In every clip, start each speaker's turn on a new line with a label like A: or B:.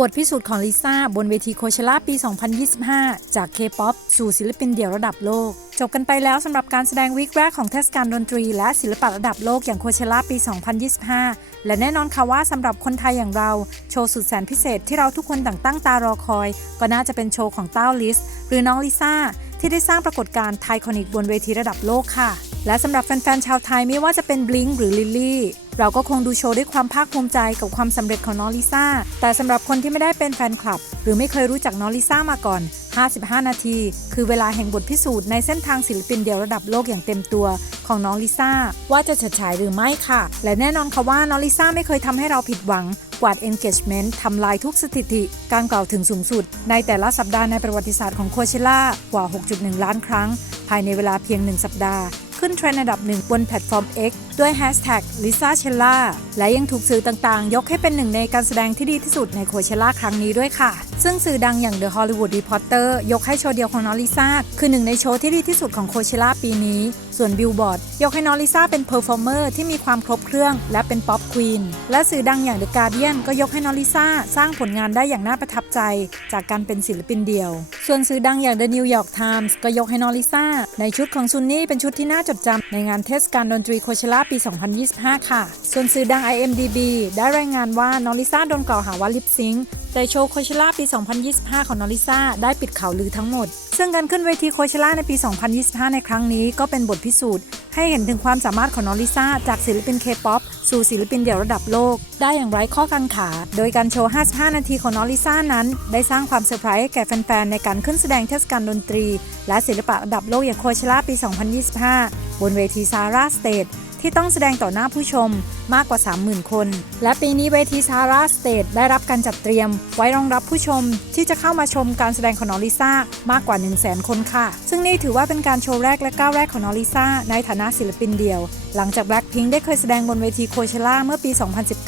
A: บทพิสูจน์ของลิซ่าบนเวทีโคเชล่าปี 2025 จาก K-POP สู่ศิลปินเดี่ยวระดับโลก จบกันไปแล้วสำหรับการแสดงวีคแรกของเทศกาลดนตรี และศิลปะระดับโลกอย่างโคเชล่าปี 2025 และแน่นอนค่ะว่าสำหรับคนไทยอย่างเรา โชว์สุดแสนพิเศษที่เราทุกคนต่างตั้งตารอคอย ก็น่าจะเป็นโชว์ของเต้าลิส หรือน้องลิซ่าที่ได้สร้างปรากฏการณ์ไทคอนิกบนเวทีระดับโลกค่ะ และสำหรับแฟนๆชาวไทยไม่ว่าจะเป็นบลิงหรือลิลลี่ เราก็คงดูโชว์ด้วยความภาคภูมิใจกับความสำเร็จของน้องลิซ่า แต่สำหรับคนที่ไม่ได้เป็นแฟนคลับ หรือไม่เคยรู้จักน้องลิซ่ามาก่อน 55 นาที คือเวลาแห่งบทพิสูจน์ในเส้นทางศิลปินเดี่ยวระดับโลกอย่างเต็มตัวของน้องลิซ่า ว่าจะเฉิดฉายหรือไม่ค่ะ และแน่นอนค่ะว่าน้องลิซ่าไม่เคยทำให้เราผิดหวังกวาด engagement ทำลายทุกสถิติ การกล่าวถึงสูงสุด ในแต่ละสัปดาห์ในประวัติศาสตร์ของโคเชล่ากว่า 6.1 ล้านครั้ง ภายในเวลาเพียง 1 สัปดาห์ ขึ้นเทรนด์อันดับหนึ่งบนแพลตฟอร์ม X ด้วย Hashtag Lisa c h e l l a และยังถูกสื่อต่างๆ ยกให้เป็นหนึ่งในการแสดงที่ดีที่สุดในโคเชล่าครั้งนี้ด้วยค่ะ ซึ่งสื่อดังอย่าง The Hollywood Reporter ยกให้โชว์เดียวของน้องลิซ่าคือหนึ่งในโชว์ที่ดีที่สุดของโคเชล่าปีนี้ ส่วน Billboard ยกให้น้องลิซ่าเป็นเพอร์ฟอร์เมอร์ที่มีความครบเครื่องและเป็นป๊อปควีนและสื่อดังอย่าง The Guardian ก็ยกให้น้องลิซ่าสร้างผลงานได้อย่างน่าประทับใจ จากการเป็นศิลปินเดี่ยว ส่วนสื่อดังอย่าง The New York Times ก็ยกให้น้องลิซ่าในชุดของซุนนี่เป็นชุดที่น่าจดจำในงานเทศกาลดนตรีโคเชล่าปี 2025 ค่ะ ส่วนสื่อดัง IMDb ได้รายงานว่าน้องลิซ่าโดนกล่าวหาว่าลิปซิงค์แต่โชว์โคเชล่าปี 2025 ของน้องลิซ่าได้ปิดข่าวลือทั้งหมด ซึ่งการขึ้นเวทีโคเชล่าในปี 2025 ในครั้งนี้ก็เป็นบทพิสูจน์ให้เห็นถึงความสามารถของน้องลิซ่าจากศิลปินเคป๊อปสู่ศิลปินเดี่ยวระดับโลก ได้อย่างไร้ข้อกังขา โดยการโชว์ 55 นาทีของน้องลิซ่านั้น ได้สร้างความเซอร์ไพรส์แก่แฟนๆ ในการขึ้นแสดงเทศกาลดนตรี และศิลปะระดับโลกอย่างโคเชล่าปี 2025 บนเวทีซาร่าสเตท ที่ต้องแสดงต่อหน้าผู้ชมมากกว่า 30,000 คน และปีนี้เวทีซาร่าสเตทได้รับการจัดเตรียม ไว้รองรับผู้ชมที่จะเข้ามาชมการแสดงของน้องลิซ่ามากกว่า 100,000 คนค่ะ ซึ่งนี่ถือว่าเป็นการโชว์แรกและก้าวแรกของน้องลิซ่าในฐานะศิลปินเดี่ยว หลังจาก Blackpink ได้เคยแสดงบนเวทีโคเชล่าเมื่อปี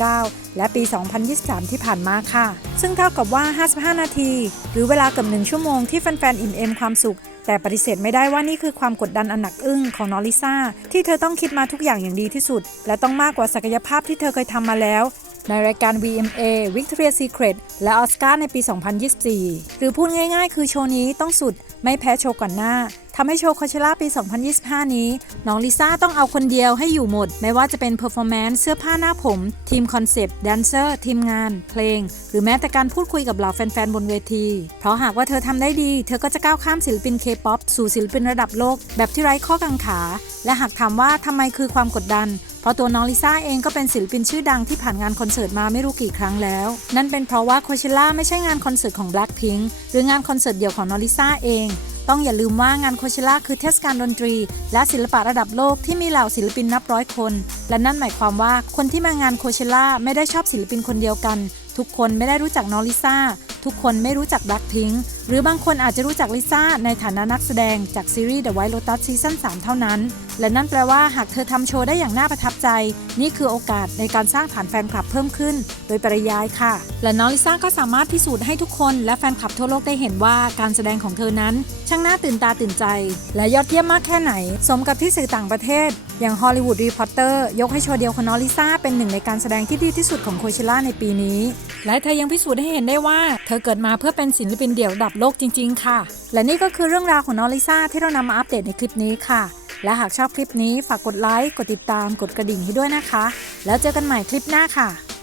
A: 2019และปี 2023 ที่ผ่านมาค่ะ ซึ่งเท่ากับว่า 55 นาที หรือเวลาเกือบหนึ่งชั่วโมงที่แฟนๆ อิ่มเอมความสุข แต่ปฏิเสธไม่ได้ว่านี่คือความกดดันอันหนักอึ้งของน้องลิซ่าที่เธอต้องคิดมาทุกอย่างอย่างดีที่สุด และต้องมากกว่าศักยภาพที่เธอเคยทำมาแล้ว ในรายการ VMA Victoria's Secret และออสการ์ในปี 2024 หรือพูดง่ายๆ คือโชว์นี้ต้องสุดไม่แพ้โชว์ก่อนหน้า ทำให้โชว์โคเชล่าปี 2025 นี้ น้องลิซ่าต้องเอาคนเดียวให้อยู่หมด ไม่ว่าจะเป็นเพอร์ฟอร์แมนซ์เสื้อผ้าหน้าผม ทีมคอนเซปต์แดนเซอร์ ทีมงาน เพลง หรือแม้แต่การพูดคุยกับเหล่าแฟนๆ บนเวที เพราะหากว่าเธอทำได้ดี เธอก็จะก้าวข้ามศิลปินเคป๊อปสู่ศิลปินระดับโลก แบบที่ไร้ข้อกังขา และหากถามว่าทำไมคือความกดดัน เพราะตัวน้องลิซ่าเองก็เป็นศิลปินชื่อดังที่ผ่านงานคอนเสิร์ตมาไม่รู้กี่ครั้งแล้ว นั่นเป็นเพราะว่าโคเชล่าไม่ใช่งานคอนเสิร์ตของ Blackpink หรืองานคอนเสิร์ตเดี่ยวของน้องลิซ่าเองต้องอย่าลืมว่างานโคเชล่าคือเทศกาลดนตรี และศิลปะระดับโลกที่มีเหล่าศิลปินนับร้อยคน และนั่นหมายความว่าคนที่มางานโคเชล่าไม่ได้ชอบศิลปินคนเดียวกัน ทุกคนไม่ได้รู้จักน้องลิซ่า ทุกคนไม่รู้จัก Blackpink หรือบางคนอาจจะรู้จักลิซ่าในฐานะนักแสดงจากซีรีส์ The White Lotus ซีซั่น3เท่านั้น และนั่นแปลว่าหากเธอทำโชว์ได้อย่างน่าประทับใจ นี่คือโอกาสในการสร้างฐานแฟนคลับเพิ่มขึ้น โดยปริยายค่ะ และน้องลิซ่าก็สามารถพิสูจน์ให้ทุกคนและแฟนคลับทั่วโลกได้เห็นว่าการแสดงของเธอนั้น ช่างน่าตื่นตาตื่นใจ และยอดเยี่ยมมากแค่ไหน สมกับที่สื่อต่างประเทศ อย่างฮอลลีวูดรีพอร์เตอร์ยกให้โชว์เดียวของน้องลิซ่าเป็นหนึ่งในการแสดงที่ดีที่สุดของโคเชล่าในปีนี้ และเธอยังพิสูจน์ให้เห็นได้ว่า เธอเกิดมาเพื่อเป็นศิลปินเดี่ยวระดับโลกจริง ๆ ค่ะ และนี่ก็คือเรื่องราวของน้องลิซ่าที่เรานำมาอัปเดตในคลิปนี้ค่ะ และหากชอบคลิปนี้ฝากกดไลค์กดติดตามกดกระดิ่งให้ด้วยนะคะ แล้วเจอกันใหม่คลิปหน้าค่ะ